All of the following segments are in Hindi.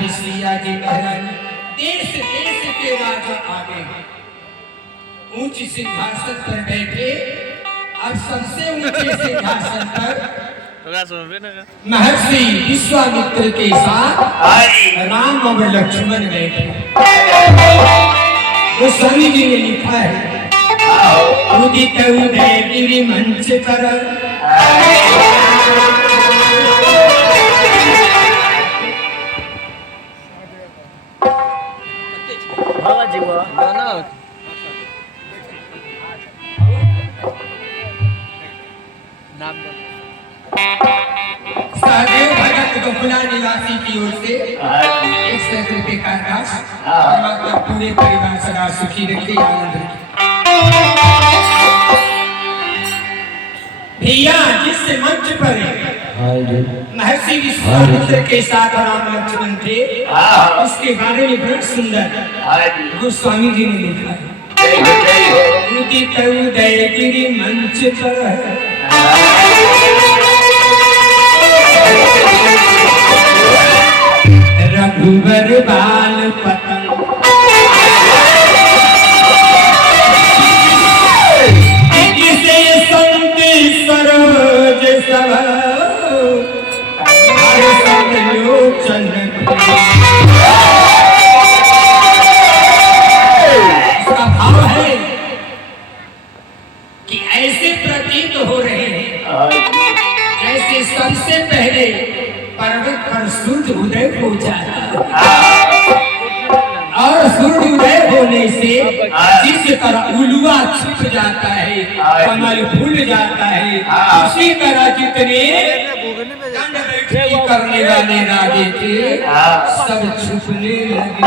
हमारी सिया जी महारानी देश देश के राजा आ गए, ऊंच सिंहासन पर बैठे। अब सबसे ऊंचे सिंहासन पर महर्षि विश्वामित्र के साथ राम और लक्ष्मण बैठे। तो स्वामी जी ने लिखा है, उदित उदय गिरि मंच पर सहदेव भगत गोकुला निवासी की ओर से 100 रुपये का राशि परमात्मा पूरे परिवार सदा सुखी रखे, आनंद रखे। भैया जिस मंच पर महर्षि विश्वामित्र के साथ राम लक्ष्मण थे, इसके बारे में बहुत सुंदर गोस्वामी जी ने लिखा है। उदित उदय गिरि मंच पर रघुवर बाल पतंग, जिसे संत सरोज सब लोचन। इसका भाव है कि ऐसे प्रतीत हो रहे हैं जैसे सबसे पहले पर्वत पर सूर्य उदय हो जाता और सूर्य उदय होने से जिस तरह उलुआ छिप जाता है, कमल फूल जाता है, उसी तरह जितने करने वाले राजे थे सब छुपने लगे।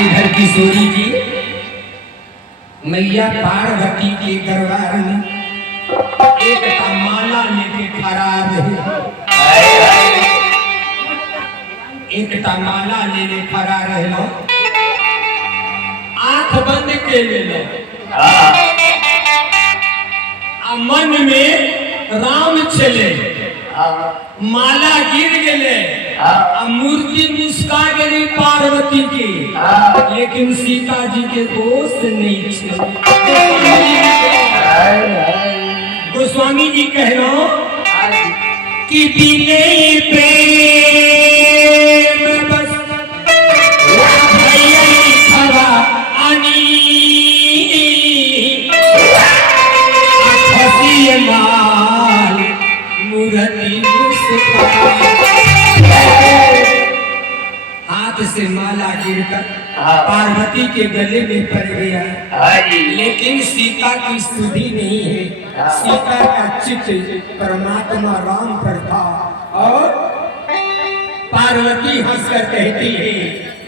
इधर किशोरी जी मैया पार्वती के दरबार में एक माला लेके खड़ा रहे, एक माला लेने खड़ा रहे लो, आंख बंद के ले लो, मन में राम चले, माला गिर गए, मूर्ति मुस्का गई पार्वती की, लेकिन सीता जी के दोस्त नहीं चले। गोस्वामी जी कह रहे हो कि बिने प्रेम बस खरा आनी माल मूर्ति हाथ से माला गिरकर पार्वती के गले में पड़ गया, लेकिन सीता की स्तुति नहीं है। सीता का चित्त परमात्मा राम पर था और पार्वती हंसकर कहती है,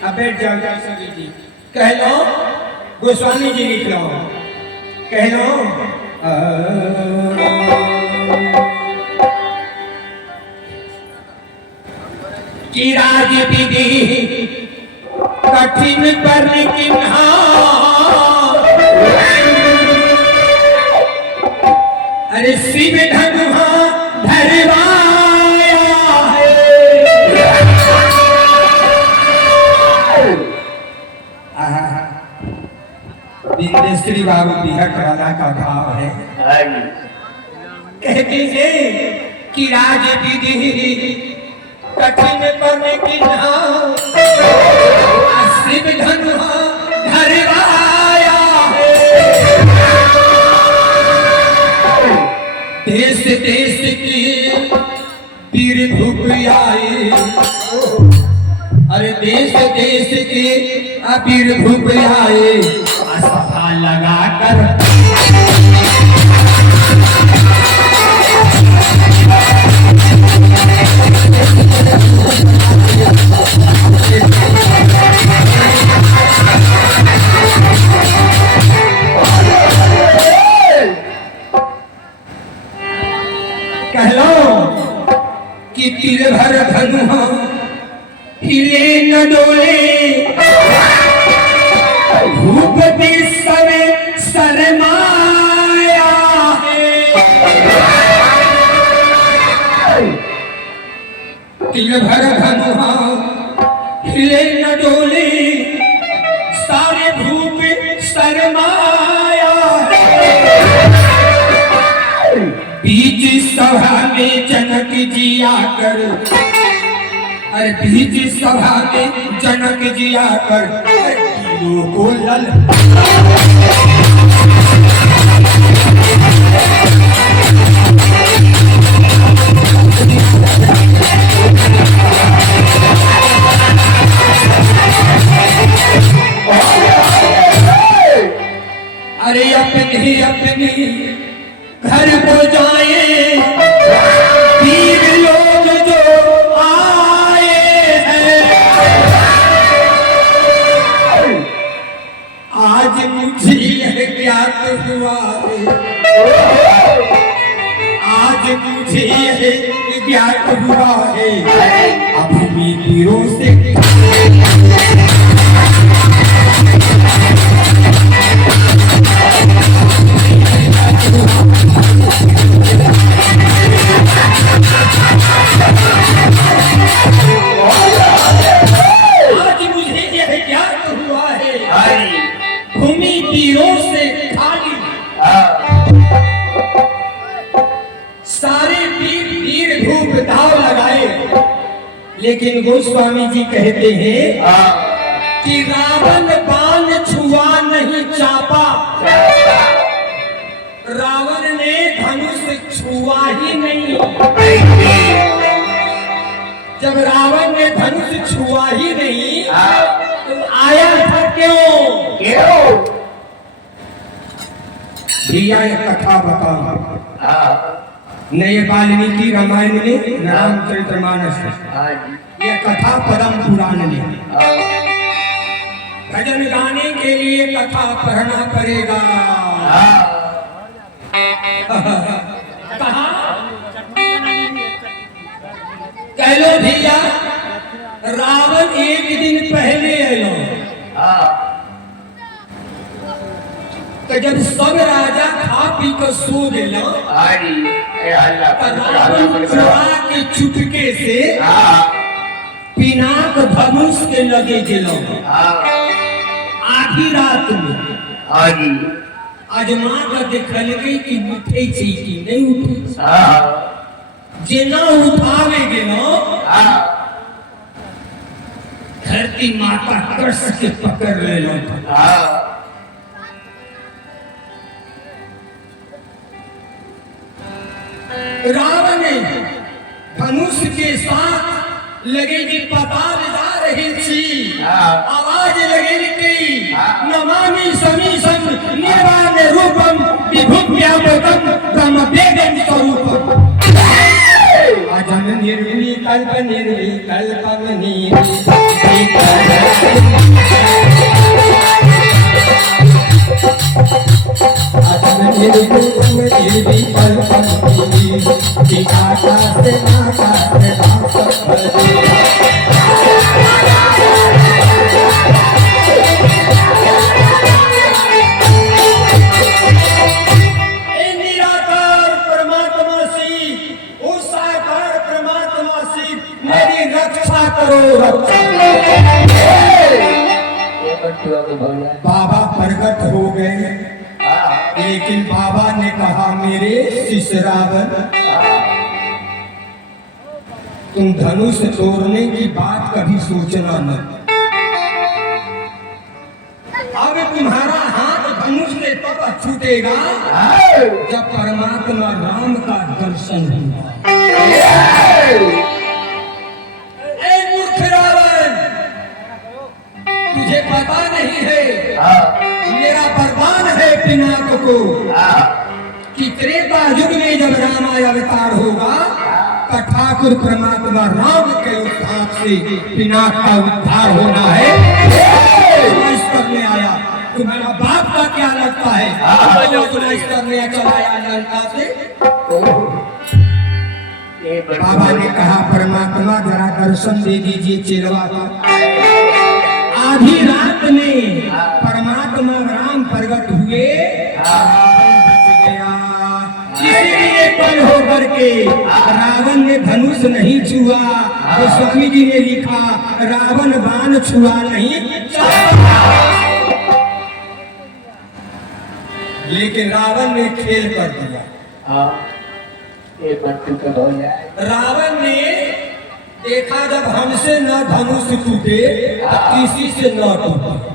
अब बैठ जाओ गोस्वामी जी, कह लो गोस्वामी जी लिख लो, कह लो कि राज विधि कठिन पर किन्हा, अरे शिव धनुहा धरवाया है। बिंदेश्वरी बाबू बिहट वाला का भाव है, कहते हैं कि राज विधि कठिन पर किन्हा, शिव धनुहा धरवाया है। देश देश की वीर भूप आए, अरे देश देश के वीर भूप आए, सभा लगाकर कह लो कि तिर भर धनुहा हिले न डोले, भूप भी सवे शर्माया है। तिल भर धनुहा हिले न डोले सारे भूप शर्माया बीच सभा में जनक जी आकर अरे बीच सभा में जनक जी आकर तीरों को लल अरे अपने घर को जाए वीर लोग जो आए हैं आज मुझे यह ज्ञात हुआ है आज मुझे यह ज्ञात हुआ है अपनी वीरों से आज मुझे यह ज्ञात हुआ है भूमि तीरों से खाली सारे वीर धूप दाव लगाए लेकिन गोस्वामी जी कहते हैं कि रावण बाण छुआ नहीं चापा रावण ने धनुष छुआ ही नहीं जब रावण ने धनुष छुआ ही नहीं तो आया था क्यों भैया ये कथा बताओ नए वाल्मीकि रामायण में रामचरितमानस ये कथा पद्म पुराण में भजन गाने के लिए कथा पढ़ना पड़ेगा कहा कह लो भैया रावण एक दिन पहले आयो तो जब सब राजा खा पी कर सो गए रावण चुरा के चुटके से पिनाक धनुष के लगे गेलो आधी रात में अजमा कर देखल कि उठे छै कि नहीं उठे जेना उठावे गेलो धरती माता कर्ष के पकड़ लेलो रावण धनुष के साथ लगे कि पताल जा रही थी आवाज लगे कि नमामि समीशं निर्वाण रूपम विभुम व्यापकम ब्रह्म वेदम स्वरूपम अजम निर्विकल्प निर्विकल्पम बाबा प्रकट हो गए लेकिन बाबा ने कहा मेरे शिष्य रावण तुम धनुष तोड़ने की बात कभी सोचना न अब तुम्हारा हाथ धनुष से तब छूटेगा जब परमात्मा राम का दर्शन होगा तुझे पता नहीं है मेरा वरदान है पिनाक को कि त्रेता युग में जब रामाय अवतार होगा तो ठाकुर परमात्मा राम के उत्थान से पिनाक का उद्धार होना है करने आया तुम्हारा बाप का क्या लगता है करने चलाया लंका से बाबा ने कहा परमात्मा जरा दर्शन दे दीजिए चिरवा का आधी रात में परमात्मा राम प्रकट हुए बच गया इसलिए एक पल होकर के रावण ने धनुष नहीं छुआ, तो स्वामी जी ने लिखा रावण बाण छुआ नहीं, लेकिन रावण ने खेल कर दिया। रावण ने देखा जब हमसे न धनुष टूटे किसी से न टूटे।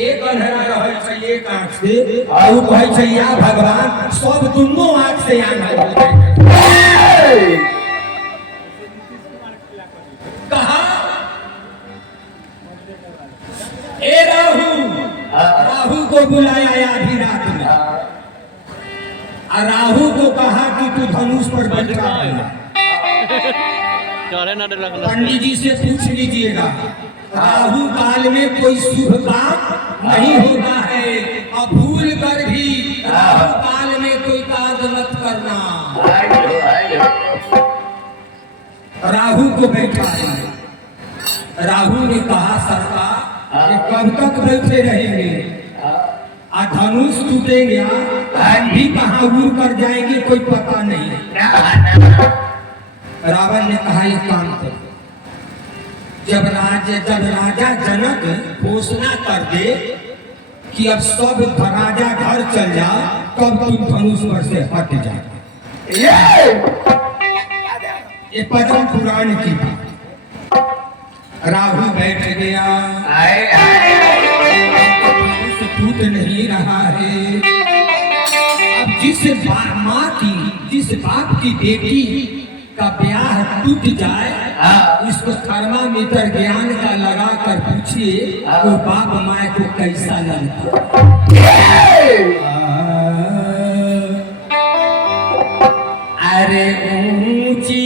एक अंधेरा रहे छे एक आंख से, और कहे छे या भगवान सब दोनों आंख से कहा ए राहु को बुलाया आधी रात में, और राहु को कहा कि तू धनुष पर बैठा है। पंडित जी से पूछ लीजिएगा, राहु काल में कोई शुभ काम नहीं होता है, और भूल कर भी राहु काल में कोई कार्य मत करना। राहु को बैठा है। राहु ने कहा सरकार कि कब तक बैठे रहेंगे, धनुष टूटेंगे, भी कहाँ उड़ कर जाएंगे कोई पता नहीं। रावण ने कहा एक काम करो, जब राजा जनक घोषणा कर दे कि अब सब राजा घर चल जाओ, तब तुम धनुष पर से हट जाओ। ये पद्म पुराण की बात। राहु बैठ गया, धनुष टूट नहीं रहा है। अब जिस बाप की बेटी का ब्याह टूट जाए, इसको थर्मामीटर ज्ञान का लगा कर पूछिए वो बाप माए को कैसा लगता। अरे ऊंची